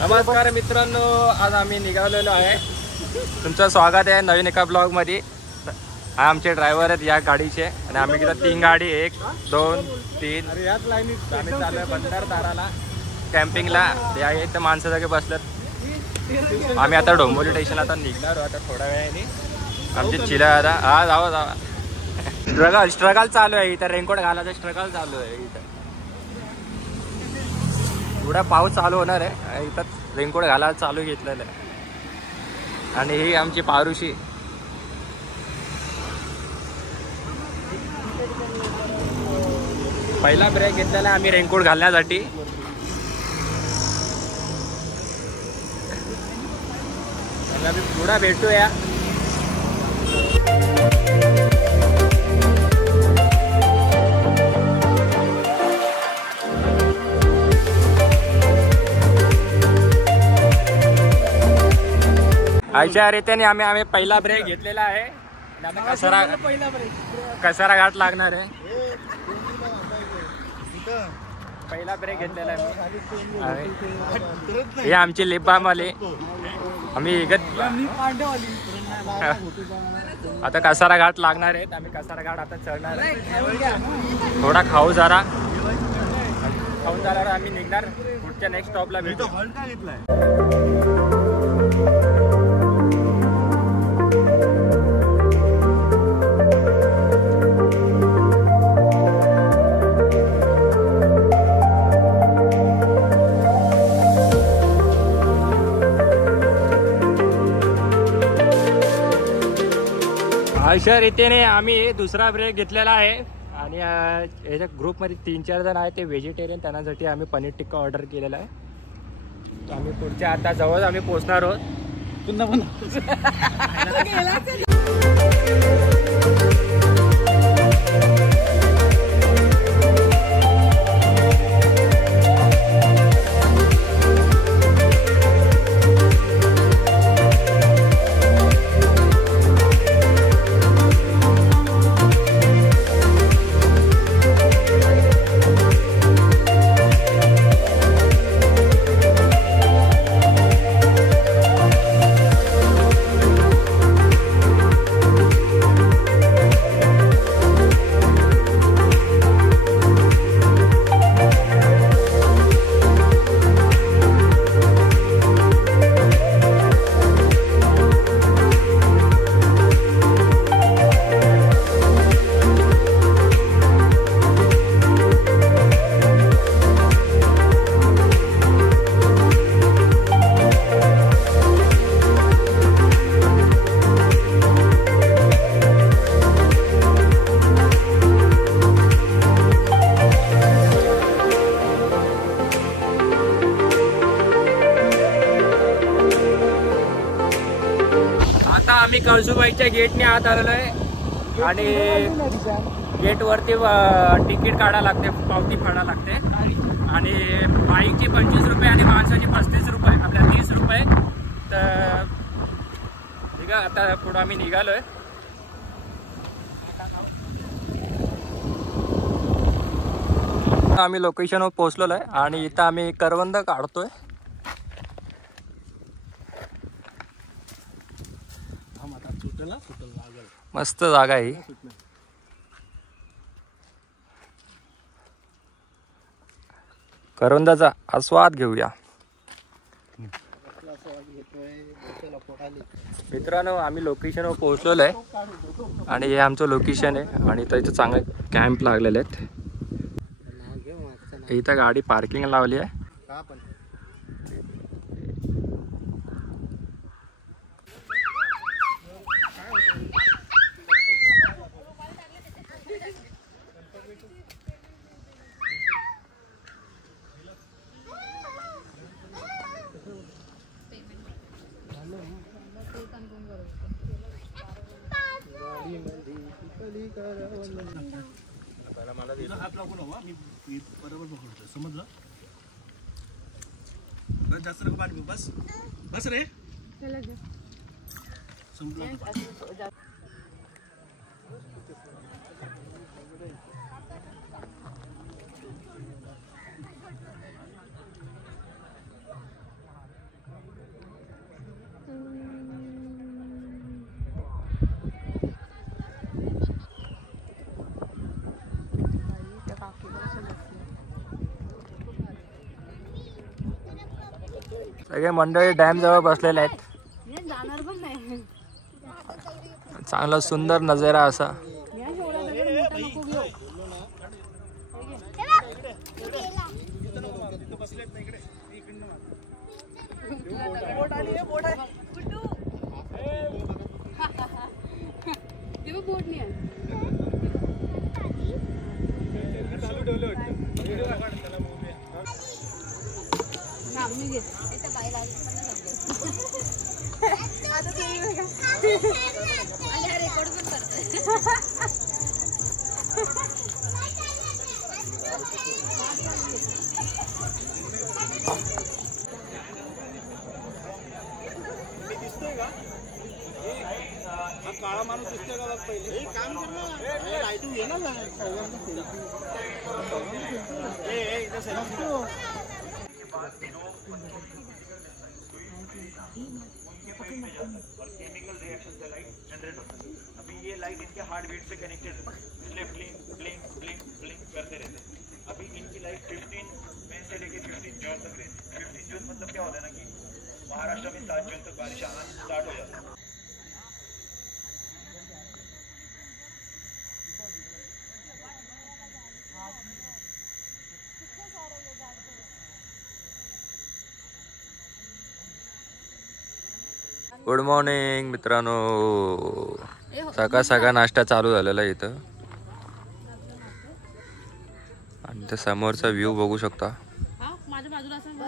नमस्कार मित्रांनो, आज आम्ही निघालेलो आहे. तुमचं स्वागत आहे नवीन एका ब्लॉग मध्ये. हा आमचे ड्रायव्हर आहेत या गाडीचे आणि आम्ही किती 3 गाडी 1 2 3 आम्ही चालू आहे बंदरदाराला कॅम्पिंगला. ते आहे तर माणसं सगळे बसलेत. आम्ही आता डोंबिवली स्टेशनला आता निघणार आहोत आता थोड्या वेळाने. आमची चिला आता हा जावा स्ट्रगल चालू आहे इथं. रेनकोट घालायचं स्ट्रगल चालू आहे इथं. थोडा पाऊस चालू होणार आहे इथं. रेनकोट घालायला चालू घेतलेलं आहे. आणि ही आमची पारुशी. पहिला ब्रेक घेतलेला आम्ही रेनकोट घालण्यासाठी. आम्ही पुढे भेटूया. अशा रीतीने आम्ही पहिला ब्रेक घेतलेला आहे. कसारा घाट लागणार आहे. पहिला ब्रेक घेतलेला आहे. हे आमची लिबामवाली. आम्ही आता कसारा घाट लागणार आहेत. आम्ही कसारा घाट आता चढणार आहे. थोडा खाऊ जरा खाऊन झाल्यावर आम्ही निघणार. पुढच्या नेक्स्ट स्टॉपला भेटू. अशा रीतीने आम्ही दुसरा ब्रेक घेतलेला आहे. आणि याच्या ग्रुपमध्ये 3-4 जण आहेत ते व्हेजिटेरियन. त्यांच्यासाठी आम्ही पनीर टिक्का ऑर्डर केलेला आहे. तर आम्ही पुढच्या आता जवळ आम्ही पोहोचणार आहोत. आम्ही कळसुबाईच्या गेटने आत आलेलो आहे. आणि गेट वरती तिकीट काढायला लागते, पावती फाडा लागते. आणि बाईकची 25 रुपये आणि माणसाची 35 रुपये, आपल्या 30 रुपये. तर ठीक आहे, आता पुढे आम्ही निघालोय. आम्ही लोकेशनवर पोहोचलेलो आहे आणि इथं आम्ही करवंद काढतोय. मस्त जागा आहे. करवंदाचा आस्वाद घेऊया. मित्रांनो, आम्ही लोकेशनवर पोहोचलेलो आहे आणि हे आमचं लोकेशन आहे. आणि इथं चांगले कॅम्प लागलेले आहेत. इथं गाडी पार्किंग लावली आहे. समजलं? जास्त नको पाणी बस बस रे. सगळे मंडळी डॅम जवळ बसलेले आहेत. जाणार पण नाही. चांगला सुंदर नजारा असा. काळा माणूस दिसतोय का पहिले काम कर ना लाईटिंग घे ना केमिकल रिएक्शन से लाइट जनरेट होता है. अभी ये लाइट इनके हार्ट बीट से कनेक्टेड है, इसलिए ब्लिंक ब्लिंक ब्लिंक ब्लिंक करते रहते हैं. अभी इनकी लाइट 15 मई से लेके 15 जून तक रहती है. 15 जून मतलब क्या होता है ना कि महाराष्ट्र में 7 जून तक बारिश आना स्टार्ट हो जाता है. गुड मॉर्निंग मित्रांनो. सकाळ सकाळ नाश्ता चालू झालेला आहे इथं आणि त्या समोरचा व्ह्यू बघू शकता. माझ्या बाजूला असं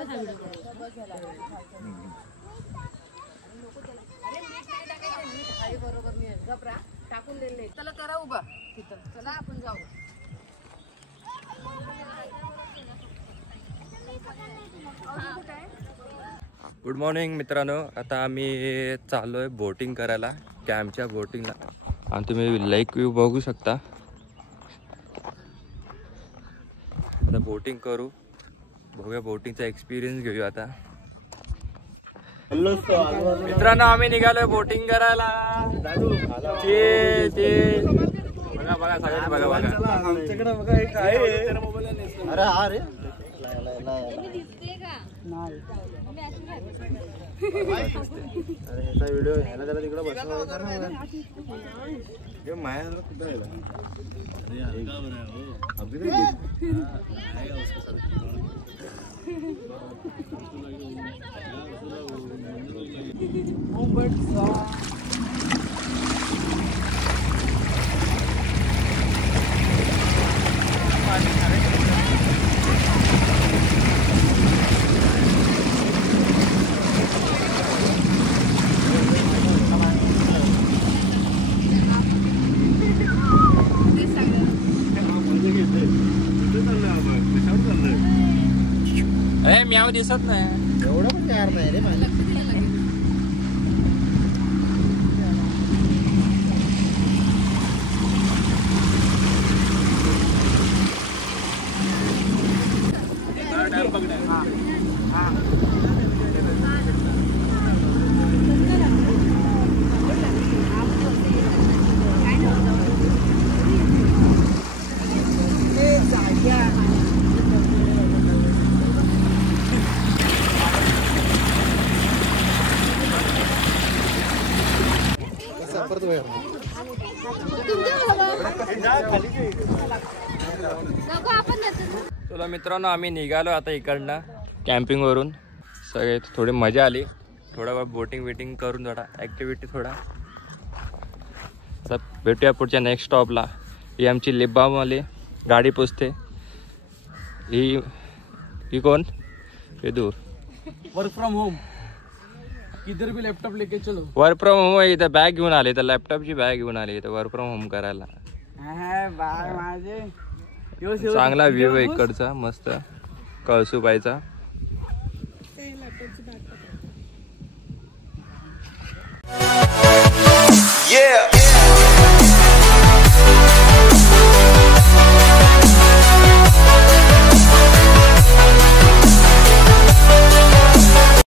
बरोबर मी घबरा टाकून दिले. चला करा उभा तिथं. चला आपण जाऊ. गुड मॉर्निंग मित्रांनो. आता आम्ही चाललोय बोटिंग करायला कॅम्पच्या बोटिंगला आणि तुम्ही लेक व्ह्यू बघू शकता. आता बोटिंग करू, बघूया बोटिंगचा एक्सपिरियन्स घेऊया आता. मित्रांनो आम्ही निघालोय बोटिंग करायला. बघा बघा सगळ्यांनी बघा बघा. आमच्याकडे बघा एक आहे. अरे हा रे व्हिडिओ ह्याला त्याला तिकडे बसवायचा माया कुठे म्याव दिसत नाही एवढं पण तयार नाही रे मला. चला मित्रांनो आम्ही निघालो आता इकडनं कॅम्पिंग वरून. सगळे थोडी मजा आली. थोडा वेळ बोटिंग बिटिंग करून थोडा ॲक्टिव्हिटी थोडा. आता भेटूया पुढच्या नेक्स्ट स्टॉपला. ही आमची लिबामवाली गाडी पुसते. ही कोण वेदू. वर्क फ्रॉम होम किधर भी लॅपटॉप लेके चलो. वर्क फ्रॉम होम इथं बॅग घेऊन आली. तर लॅपटॉपची बॅग घेऊन आली इथं वर्क फ्रॉम होम करायला. चांगला व्ह्यू आहे इकडचा मस्त कळसुबाईचा. Yeah.